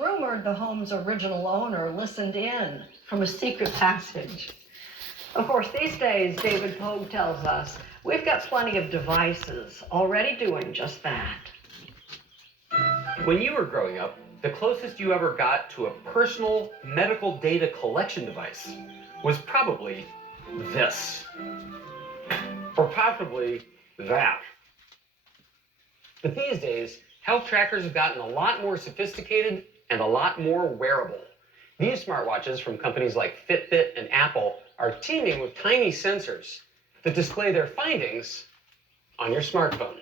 Rumored the home's original owner listened in from a secret passage. Of course, these days, David Pogue tells us, we've got plenty of devices already doing just that. When you were growing up, the closest you ever got to a personal medical data collection device was probably this. Or possibly that. But these days, health trackers have gotten a lot more sophisticated and a lot more wearable. These smartwatches from companies like Fitbit and Apple are teaming with tiny sensors that display their findings on your smartphone.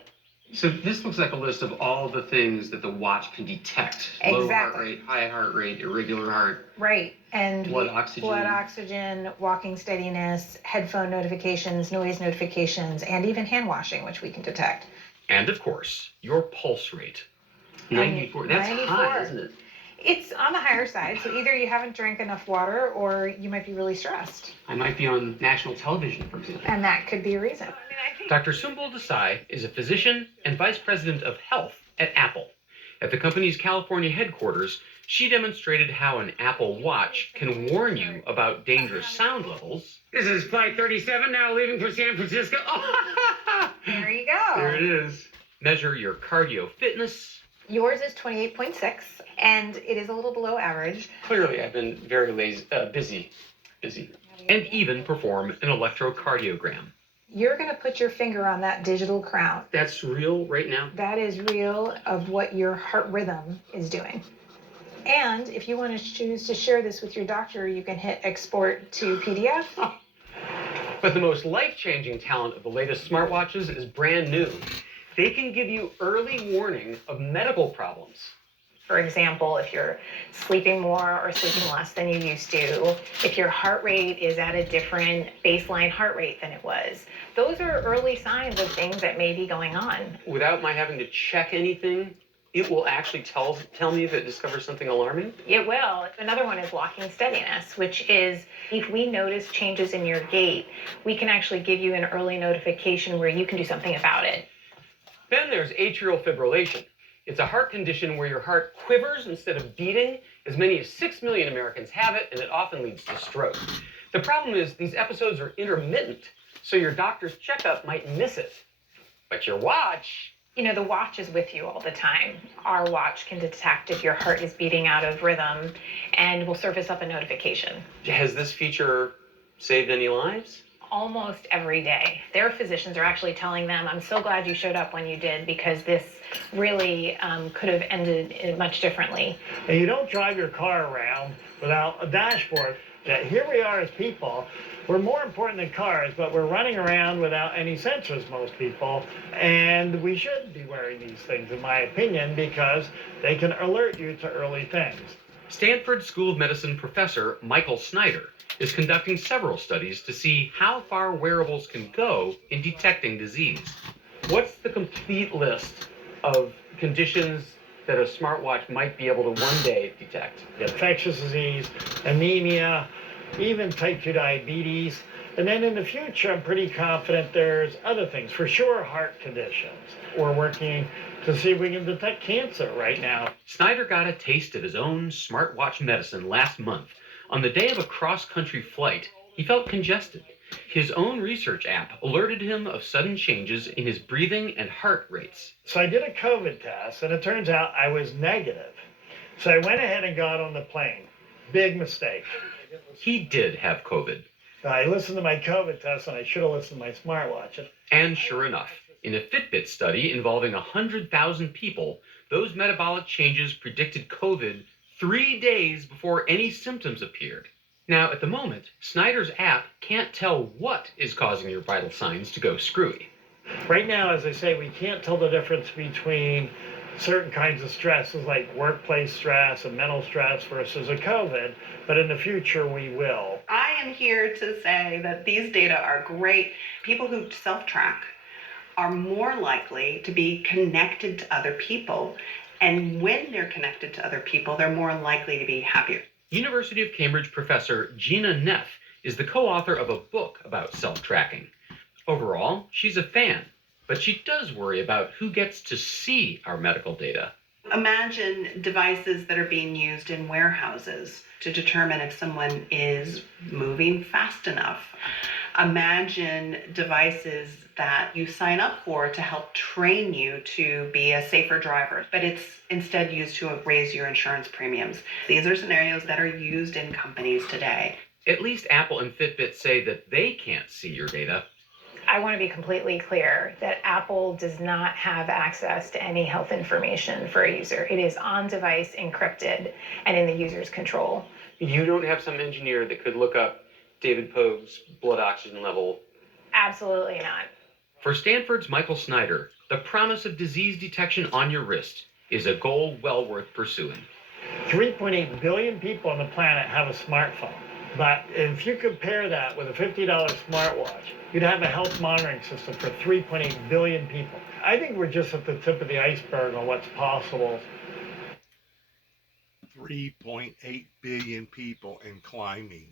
So this looks like a list of all the things that the watch can detect. Exactly. Low heart rate, high heart rate, irregular heart. Right. And blood oxygen, walking steadiness, headphone notifications, noise notifications, and even hand washing, which we can detect. And of course, your pulse rate. 94. That's 94. high, isn't it? It's on the higher side, so either you haven't drank enough water or you might be really stressed. I might be on national television, for example. And that could be a reason. Dr. Sumbul Desai is a physician and vice president of health at Apple. At the company's California headquarters, she demonstrated how an Apple Watch can warn you about dangerous sound levels. This is Flight 37 now leaving for San Francisco. There you go. There it is. Measure your cardio fitness. Yours is 28.6, and it is a little below average. Clearly, I've been very busy. And even perform an electrocardiogram. You're going to put your finger on that digital crown. That's real right now? That is real of what your heart rhythm is doing. And if you want to choose to share this with your doctor, you can hit export to PDF. But the most life-changing talent of the latest smartwatches is brand new. They can give you early warning of medical problems. For example, if you're sleeping more or sleeping less than you used to, if your heart rate is at a different baseline heart rate than it was, those are early signs of things that may be going on. Without my having to check anything, it will actually tell me if it discovers something alarming? It will. Another one is walking steadiness, which is if we notice changes in your gait, we can actually give you an early notification where you can do something about it. Then there's atrial fibrillation. It's a heart condition where your heart quivers instead of beating. As many as 6 million Americans have it, and it often leads to stroke. The problem is these episodes are intermittent, so your doctor's checkup might miss it. But your watch... You know, the watch is with you all the time. Our watch can detect if your heart is beating out of rhythm and will surface up a notification. Has this feature saved any lives? Almost every day. Their physicians are actually telling them, I'm so glad you showed up when you did, because this really could have ended much differently. And you don't drive your car around without a dashboard. That here we are as people, we're more important than cars, but we're running around without any sensors, most people. And we should be wearing these things, in my opinion, because they can alert you to early things. Stanford School of Medicine professor Michael Snyder is conducting several studies to see how far wearables can go in detecting disease. What's the complete list of conditions that a smartwatch might be able to one day detect? Infectious disease, anemia, even type 2 diabetes. And then in the future, I'm pretty confident there's other things. For sure, heart conditions. We're working to see if we can detect cancer right now. Snyder got a taste of his own smartwatch medicine last month. On the day of a cross-country flight, he felt congested. His own research app alerted him of sudden changes in his breathing and heart rates. So I did a COVID test, and it turns out I was negative. So I went ahead and got on the plane. Big mistake. He did have COVID. I listened to my COVID test, and I should have listened to my smartwatch. And sure enough, in a Fitbit study involving 100,000 people, those metabolic changes predicted COVID 3 days before any symptoms appeared. Now, at the moment, Snyder's app can't tell what is causing your vital signs to go screwy. Right now, as I say, we can't tell the difference between certain kinds of stresses like workplace stress and mental stress versus a COVID, but in the future we will. I am here to say that these data are great. People who self-track are more likely to be connected to other people, and when they're connected to other people, they're more likely to be happier. University of Cambridge professor Gina Neff is the co-author of a book about self-tracking. Overall, she's a fan, but she does worry about who gets to see our medical data. Imagine devices that are being used in warehouses to determine if someone is moving fast enough. Imagine devices that you sign up for to help train you to be a safer driver, but it's instead used to raise your insurance premiums. These are scenarios that are used in companies today. At least Apple and Fitbit say that they can't see your data. I want to be completely clear that Apple does not have access to any health information for a user. It is on-device encrypted and in the user's control. You don't have some engineer that could look up David Pogue's blood oxygen level? Absolutely not. For Stanford's Michael Snyder, the promise of disease detection on your wrist is a goal well worth pursuing. 3.8 billion people on the planet have a smartphone. But if you compare that with a $50 smartwatch, you'd have a health monitoring system for 3.8 billion people. I think we're just at the tip of the iceberg on what's possible. 3.8 billion people and climbing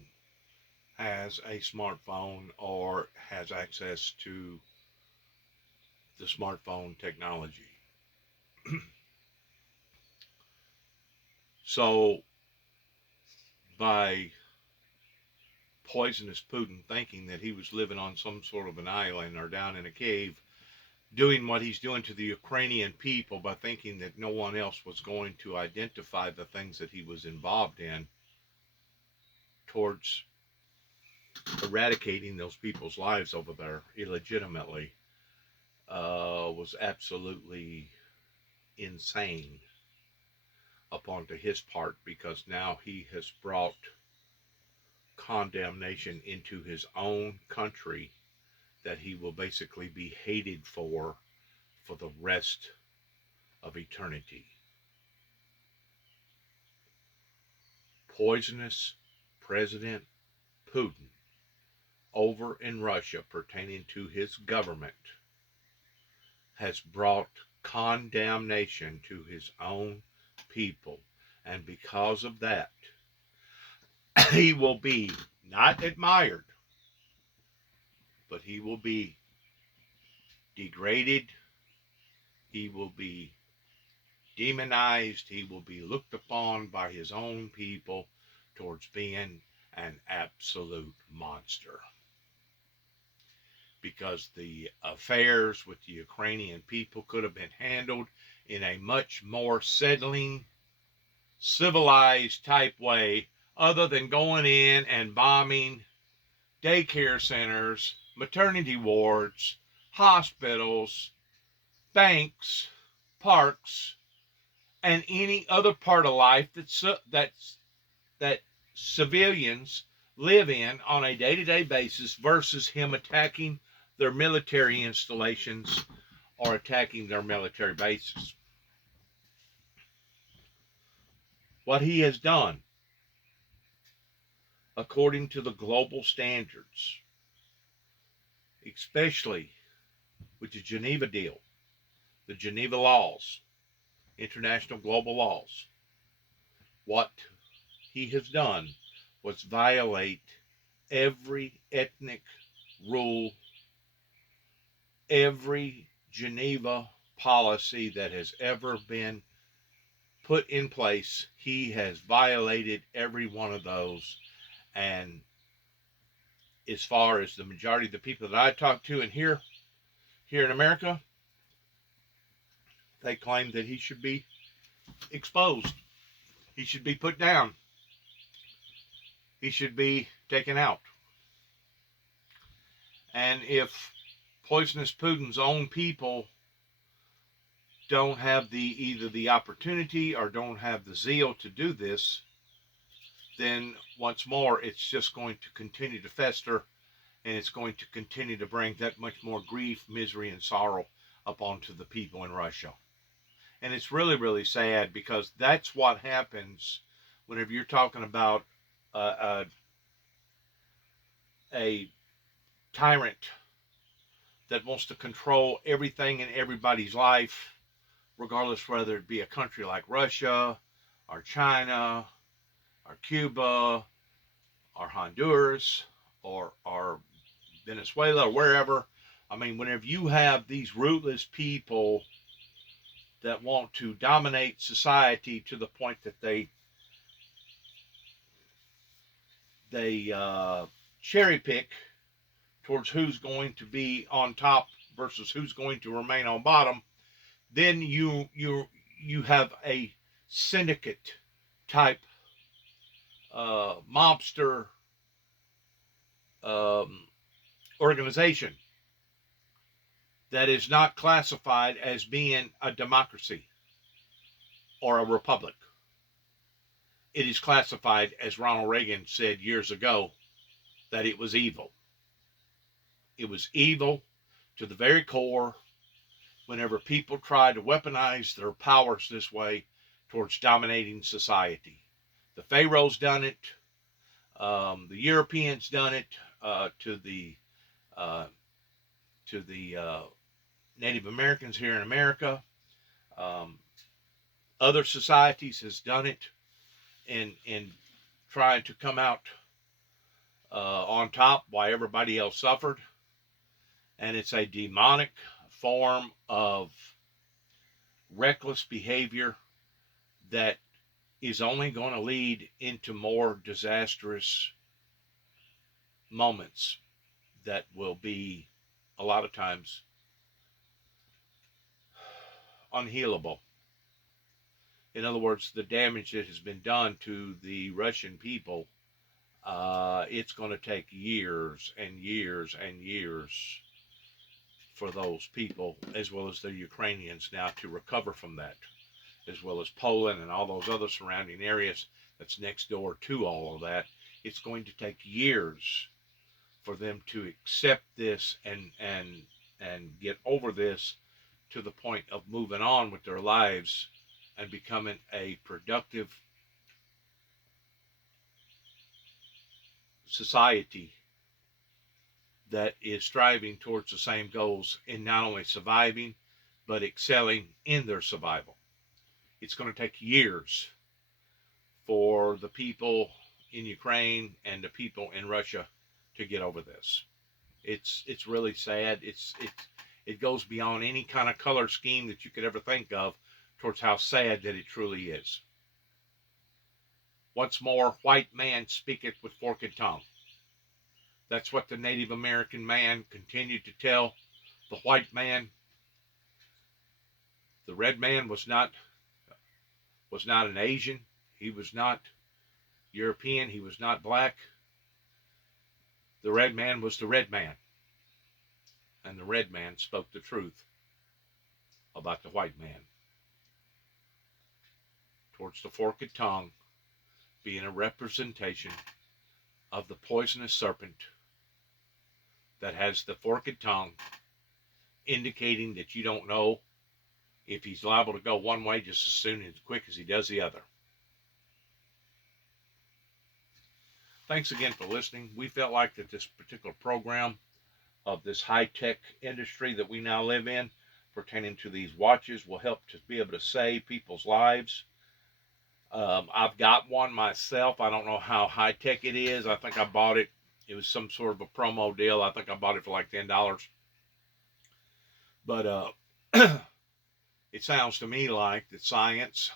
has a smartphone or has access to the smartphone technology. So by poisonous Putin thinking that he was living on some sort of an island or down in a cave, doing what he's doing to the Ukrainian people by thinking that no one else was going to identify the things that he was involved in towards eradicating those people's lives over there illegitimately, was absolutely insane upon to his part, because now he has brought condemnation into his own country that he will basically be hated for the rest of eternity. Poisonous President Putin over in Russia pertaining to his government has brought condemnation to his own people, and because of that he will be not admired, but he will be degraded, he will be demonized, he will be looked upon by his own people towards being an absolute monster. Because the affairs with the Ukrainian people could have been handled in a much more settling, civilized type way, other than going in and bombing daycare centers, maternity wards, hospitals, banks, parks, and any other part of life that civilians live in on a day-to-day basis, versus him attacking their military installations or attacking their military bases. What he has done, according to the global standards, especially with the Geneva deal, the Geneva laws, international global laws, what he has done was violate every ethnic rule, every Geneva policy that has ever been put in place. He has violated every one of those. And as far as the majority of the people that I talk to and here in America, they claim that he should be exposed. He should be put down. He should be taken out. And if poisonous Putin's own people don't have either the opportunity or don't have the zeal to do this, then once more it's just going to continue to fester, and it's going to continue to bring that much more grief, misery, and sorrow upon to the people in Russia. And it's really, really sad, because that's what happens whenever you're talking about a tyrant that wants to control everything in everybody's life, regardless whether it be a country like Russia or China or Cuba or Honduras or Venezuela or wherever. I mean, whenever you have these rootless people that want to dominate society to the point that they cherry pick towards who's going to be on top versus who's going to remain on bottom, then you have a syndicate type mobster organization that is not classified as being a democracy or a republic. It is classified, as Ronald Reagan said years ago, that it was evil. It was evil to the very core whenever people try to weaponize their powers this way towards dominating society. The Pharaohs done it. The Europeans done it to the Native Americans here in America. Other societies has done it in trying to come out on top while everybody else suffered. And it's a demonic form of reckless behavior that is only going to lead into more disastrous moments that will be a lot of times unhealable. In other words, the damage that has been done to the Russian people, it's going to take years and years and years for those people, as well as the Ukrainians now, to recover from that, as well as Poland and all those other surrounding areas that's next door to all of that. It's going to take years for them to accept this and get over this to the point of moving on with their lives and becoming a productive society that is striving towards the same goals in not only surviving, but excelling in their survival. It's going to take years for the people in Ukraine and the people in Russia to get over this. It's really sad. It goes beyond any kind of color scheme that you could ever think of towards how sad that it truly is. Once more, white man speaketh with forked tongue. That's what the Native American man continued to tell the white man. The red man was not an Asian. He was not European. He was not black. The red man was the red man. And the red man spoke the truth about the white man. Towards the forked tongue being a representation of the poisonous serpent that has the forked tongue, indicating that you don't know if he's liable to go one way just as soon and as quick as he does the other. Thanks again for listening. We felt like that this particular program of this high-tech industry that we now live in pertaining to these watches will help to be able to save people's lives. I've got one myself. I don't know how high-tech it is. I think I bought it. It was some sort of a promo deal. I think I bought it for like $10. But it sounds to me like that science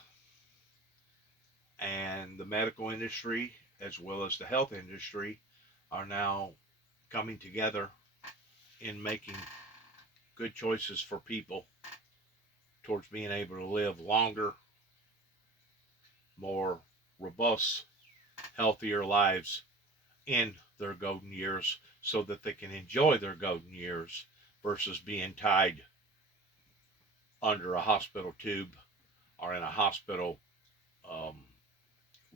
and the medical industry, as well as the health industry, are now coming together in making good choices for people towards being able to live longer, more robust, healthier lives in their golden years so that they can enjoy their golden years versus being tied under a hospital tube or in a hospital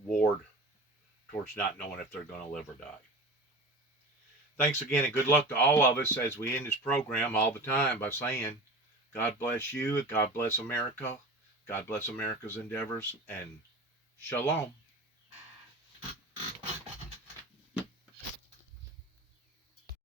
ward towards not knowing if they're going to live or die. Thanks again, and good luck to all of us as we end this program all the time by saying, God bless you, God bless America, God bless America's endeavors, and shalom.